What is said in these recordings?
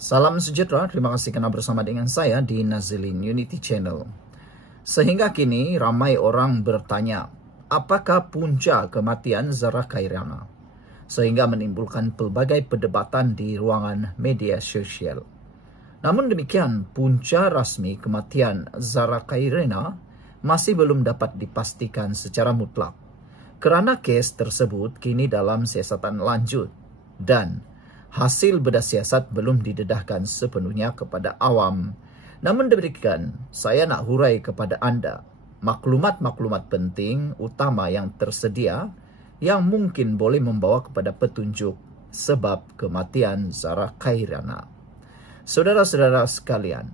Salam sejahtera, terima kasih kerana bersama dengan saya di Nazilin Unity Channel. Sehingga kini ramai orang bertanya, apakah punca kematian Zara Kairiana? Sehingga menimbulkan pelbagai perdebatan di ruangan media sosial. Namun demikian, punca rasmi kematian Zara Kairiana masih belum dapat dipastikan secara mutlak. Kerana kes tersebut kini dalam siasatan lanjut dan hasil bedah siasat belum didedahkan sepenuhnya kepada awam. Namun demikian, saya nak hurai kepada anda maklumat-maklumat penting utama yang tersedia yang mungkin boleh membawa kepada petunjuk sebab kematian Zara Kairiana. Saudara-saudara sekalian,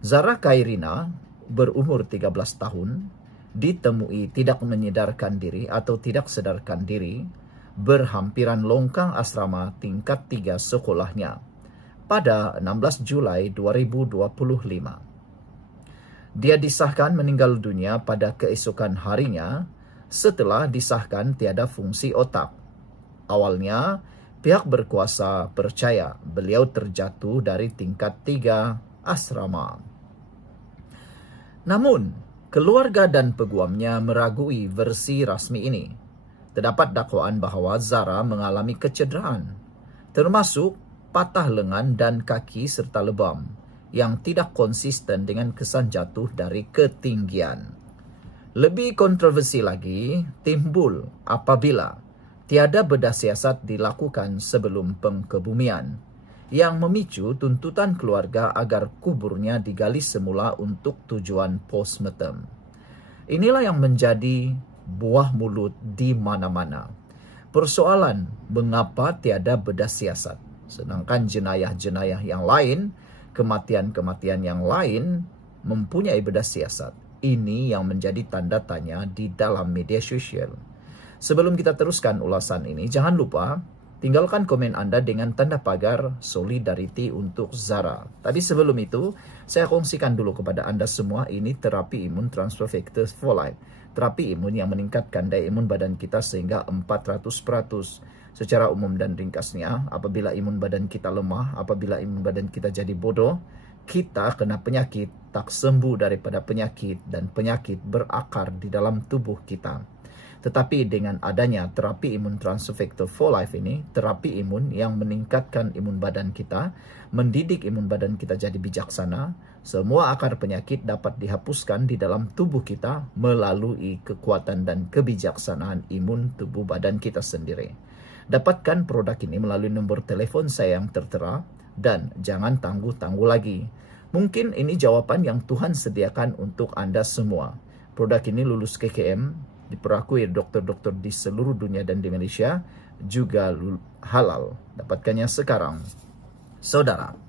Zara Kairiana berumur 13 tahun, ditemui tidak menyedarkan diri atau tidak sedarkan diri berhampiran longkang asrama tingkat 3 sekolahnya pada 16 Julai 2025. Dia disahkan meninggal dunia pada keesokan harinya setelah disahkan tiada fungsi otak. Awalnya, pihak berkuasa percaya beliau terjatuh dari tingkat 3 asrama. Namun, keluarga dan peguamnya meragui versi rasmi ini. Terdapat dakwaan bahawa Zara mengalami kecederaan, termasuk patah lengan dan kaki serta lebam yang tidak konsisten dengan kesan jatuh dari ketinggian. Lebih kontroversi lagi timbul apabila tiada bedah siasat dilakukan sebelum pengkebumian yang memicu tuntutan keluarga agar kuburnya digali semula untuk tujuan postmortem. Inilah yang menjadi buah mulut di mana-mana. Persoalan mengapa tiada bedah siasat, sedangkan jenayah-jenayah yang lain, kematian-kematian yang lain mempunyai bedah siasat. Ini yang menjadi tanda tanya di dalam media sosial. Sebelum kita teruskan ulasan ini, jangan lupa tinggalkan komen anda dengan tanda pagar solidariti untuk Zara. Tapi sebelum itu, saya kongsikan dulu kepada anda semua ini terapi imun transfer factor for life. Terapi imun yang meningkatkan daya imun badan kita sehingga 400%. Secara umum dan ringkasnya, apabila imun badan kita lemah, apabila imun badan kita jadi bodoh, kita kena penyakit, tak sembuh daripada penyakit dan penyakit berakar di dalam tubuh kita. Tetapi dengan adanya terapi imun transfer factor for life ini, terapi imun yang meningkatkan imun badan kita, mendidik imun badan kita jadi bijaksana, semua akar penyakit dapat dihapuskan di dalam tubuh kita melalui kekuatan dan kebijaksanaan imun tubuh badan kita sendiri. Dapatkan produk ini melalui nombor telefon saya yang tertera dan jangan tangguh-tangguh lagi. Mungkin ini jawapan yang Tuhan sediakan untuk anda semua. Produk ini lulus KKM, diperakui doktor-doktor di seluruh dunia dan di Malaysia, juga halal. Dapatkannya sekarang. Saudara,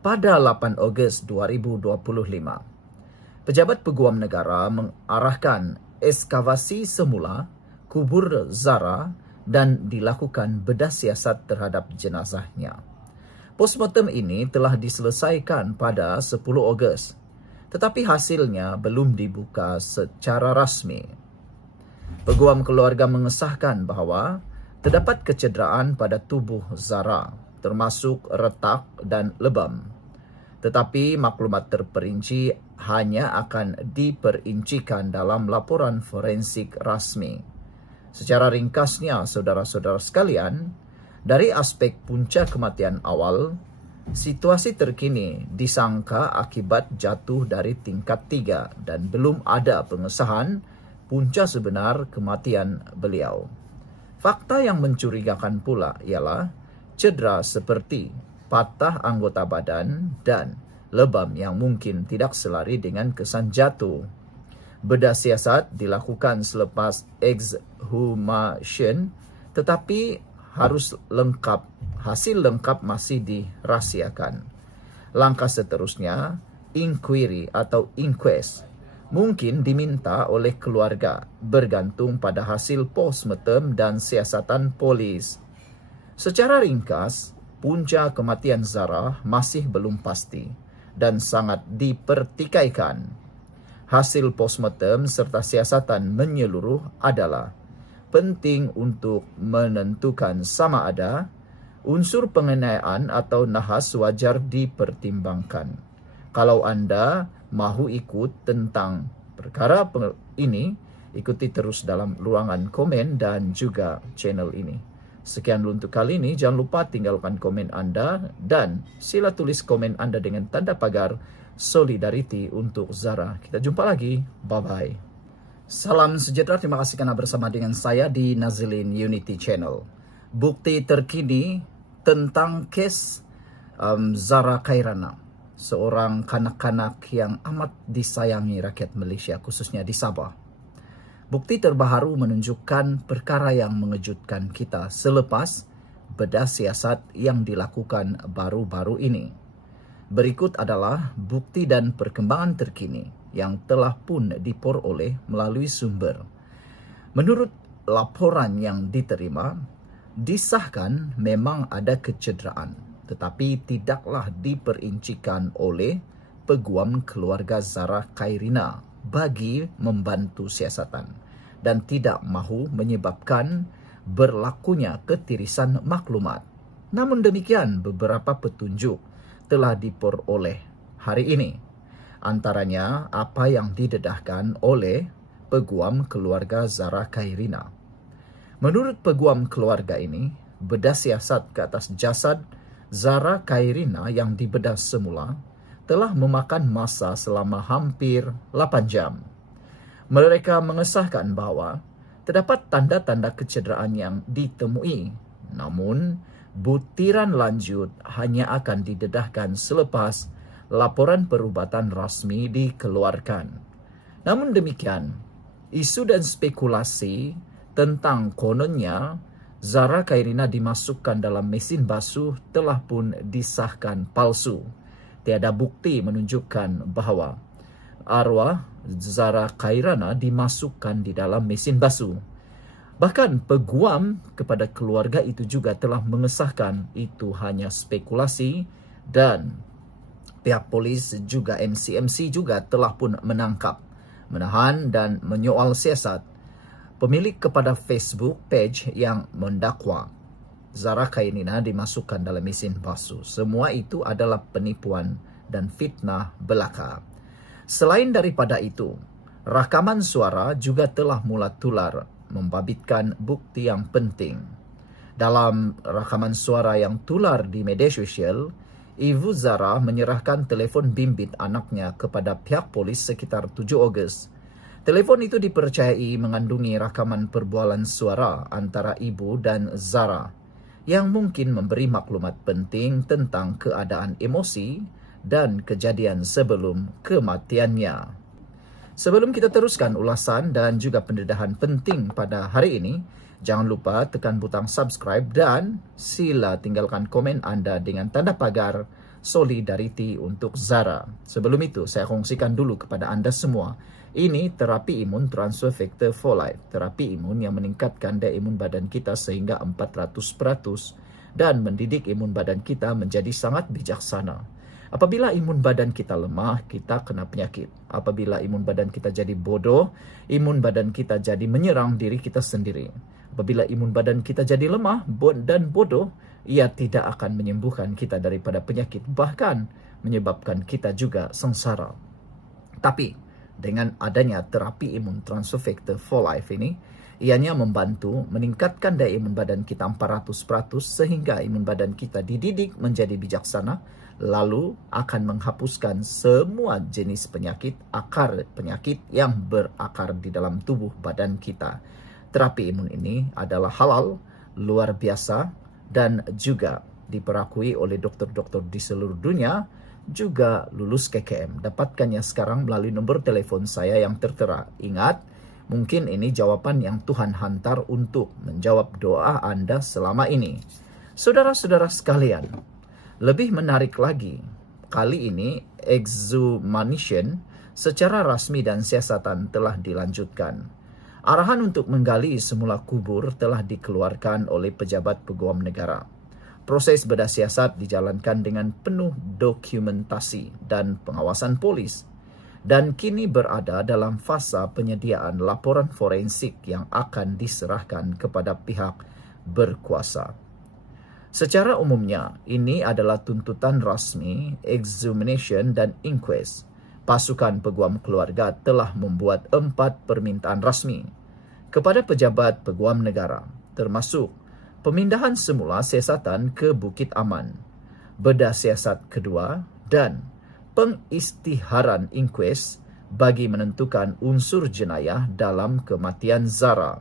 pada 8 Ogos 2025, pejabat peguam negara mengarahkan eskavasi semula kubur Zara dan dilakukan bedah siasat terhadap jenazahnya. Postmortem ini telah diselesaikan pada 10 Ogos, tetapi hasilnya belum dibuka secara rasmi. Peguam keluarga mengesahkan bahawa terdapat kecederaan pada tubuh Zara, termasuk retak dan lebam. Tetapi maklumat terperinci hanya akan diperincikan dalam laporan forensik rasmi. Secara ringkasnya, saudara-saudara sekalian, dari aspek punca kematian awal, situasi terkini disangka akibat jatuh dari tingkat 3 dan belum ada pengesahan punca sebenar kematian beliau. Fakta yang mencurigakan pula ialah cedera seperti patah anggota badan dan lebam yang mungkin tidak selari dengan kesan jatuh. Bedah siasat dilakukan selepas exhumation, tetapi hasil lengkap masih dirahsiakan. Langkah seterusnya, inquiry atau inquest mungkin diminta oleh keluarga bergantung pada hasil postmortem dan siasatan polis. Secara ringkas, punca kematian Zara masih belum pasti dan sangat dipertikaikan. Hasil postmortem serta siasatan menyeluruh adalah penting untuk menentukan sama ada Unsur penganiayaan atau nahas wajar dipertimbangkan. Kalau anda mahu ikut tentang perkara ini, ikuti terus dalam ruangan komen dan juga channel ini. Sekian untuk kali ini, jangan lupa tinggalkan komen anda dan sila tulis komen anda dengan tanda pagar solidariti untuk Zara. Kita jumpa lagi, bye-bye. Salam sejahtera, terima kasih karena bersama dengan saya di Nazilin Unity Channel. Bukti terkini tentang kes Zara Khairana, seorang kanak-kanak yang amat disayangi rakyat Malaysia, khususnya di Sabah. Bukti terbaru menunjukkan perkara yang mengejutkan kita selepas bedah siasat yang dilakukan baru-baru ini. Berikut adalah bukti dan perkembangan terkini yang telah pun diperoleh melalui sumber. Menurut laporan yang diterima, disahkan memang ada kecederaan, tetapi tidaklah diperincikan oleh peguam keluarga Zara Khairana bagi membantu siasatan dan tidak mahu menyebabkan berlakunya ketirisan maklumat. Namun demikian, beberapa petunjuk telah diperoleh hari ini. Antaranya apa yang didedahkan oleh peguam keluarga Zara Khairana. Menurut peguam keluarga ini, bedah siasat ke atas jasad Zara Khairana yang dibedah semula telah memakan masa selama hampir 8 jam. Mereka mengesahkan bahawa terdapat tanda-tanda kecederaan yang ditemui, namun butiran lanjut hanya akan didedahkan selepas laporan perubatan rasmi dikeluarkan. Namun demikian, isu dan spekulasi tentang kononnya Zara Khairana dimasukkan dalam mesin basuh telah pun disahkan palsu. Tiada bukti menunjukkan bahawa arwah Zara Khairana dimasukkan di dalam mesin basuh. Bahkan peguam kepada keluarga itu juga telah mengesahkan itu hanya spekulasi, dan pihak polis juga MCMC juga telah pun menangkap, menahan dan menyoal siasat pemilik kepada Facebook page yang mendakwa Zara Khairana dimasukkan dalam mesin basuh. Semua itu adalah penipuan dan fitnah belaka. Selain daripada itu, rakaman suara juga telah mula tular membabitkan bukti yang penting. Dalam rakaman suara yang tular di media sosial, Ibu Zara menyerahkan telefon bimbit anaknya kepada pihak polis sekitar 7 Ogos. Telefon itu dipercayai mengandungi rakaman perbualan suara antara ibu dan Zara yang mungkin memberi maklumat penting tentang keadaan emosi dan kejadian sebelum kematiannya. Sebelum kita teruskan ulasan dan juga pendedahan penting pada hari ini, jangan lupa tekan butang subscribe dan sila tinggalkan komen anda dengan tanda pagar solidariti untuk Zara. Sebelum itu, saya kongsikan dulu kepada anda semua. Ini terapi imun transfer factor for life. Terapi imun yang meningkatkan daya imun badan kita sehingga 400% dan mendidik imun badan kita menjadi sangat bijaksana. Apabila imun badan kita lemah, kita kena penyakit. Apabila imun badan kita jadi bodoh, imun badan kita jadi menyerang diri kita sendiri. Apabila imun badan kita jadi lemah dan bodoh, ia tidak akan menyembuhkan kita daripada penyakit, bahkan menyebabkan kita juga sengsara. Tapi dengan adanya terapi imun transfer factor for life ini, ianya membantu meningkatkan daya imun badan kita 400% sehingga imun badan kita dididik menjadi bijaksana, lalu akan menghapuskan semua jenis penyakit, akar penyakit yang berakar di dalam tubuh badan kita. Terapi imun ini adalah halal, luar biasa, dan juga diperakui oleh dokter-dokter di seluruh dunia, juga lulus KKM. Dapatkannya sekarang melalui nombor telepon saya yang tertera. Ingat, mungkin ini jawaban yang Tuhan hantar untuk menjawab doa anda selama ini. Saudara-saudara sekalian, lebih menarik lagi, kali ini exhumation secara rasmi dan siasatan telah dilanjutkan. Arahan untuk menggali semula kubur telah dikeluarkan oleh pejabat peguam negara. Proses bedah siasat dijalankan dengan penuh dokumentasi dan pengawasan polis, dan kini berada dalam fasa penyediaan laporan forensik yang akan diserahkan kepada pihak berkuasa. Secara umumnya, ini adalah tuntutan rasmi, examination dan inquest. Pasukan Peguam Keluarga telah membuat 4 permintaan rasmi kepada pejabat peguam negara, termasuk pemindahan semula siasatan ke Bukit Aman, bedah siasat kedua dan pengisytiharan inquest bagi menentukan unsur jenayah dalam kematian Zara.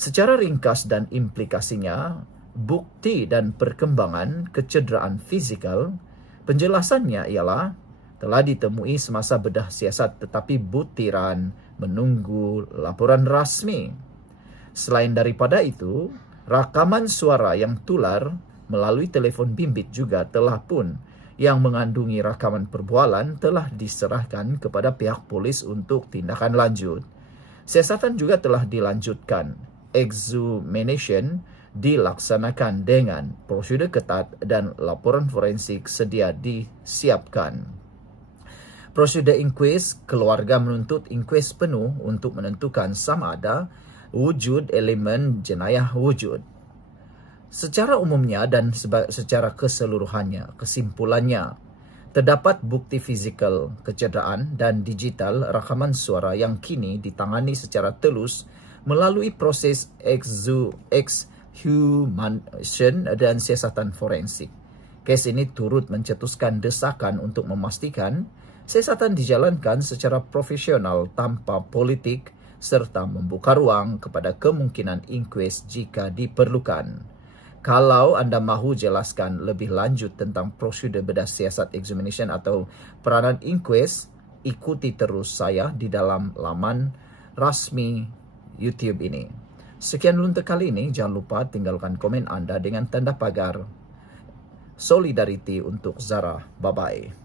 Secara ringkas dan implikasinya, bukti dan perkembangan kecederaan fizikal, penjelasannya ialah telah ditemui semasa bedah siasat tetapi butiran menunggu laporan rasmi. Selain daripada itu, rakaman suara yang tular melalui telefon bimbit juga telah pun yang mengandungi rakaman perbualan telah diserahkan kepada pihak polis untuk tindakan lanjut. Siasatan juga telah dilanjutkan. Examination dilaksanakan dengan prosedur ketat dan laporan forensik sedia disiapkan. Prosedur inquest, keluarga menuntut inquest penuh untuk menentukan sama ada wujud elemen jenayah wujud. Secara umumnya dan secara keseluruhannya, kesimpulannya, terdapat bukti fizikal kecederaan dan digital rakaman suara yang kini ditangani secara telus melalui proses exhumation dan siasatan forensik. Kes ini turut mencetuskan desakan untuk memastikan siasatan dijalankan secara profesional tanpa politik serta membuka ruang kepada kemungkinan inquest jika diperlukan. Kalau anda mahu jelaskan lebih lanjut tentang prosedur bedah siasat examination atau peranan inquest, ikuti terus saya di dalam laman rasmi YouTube ini. Sekian untuk kali ini, jangan lupa tinggalkan komen anda dengan tanda pagar solidariti untuk Zara. Bye-bye.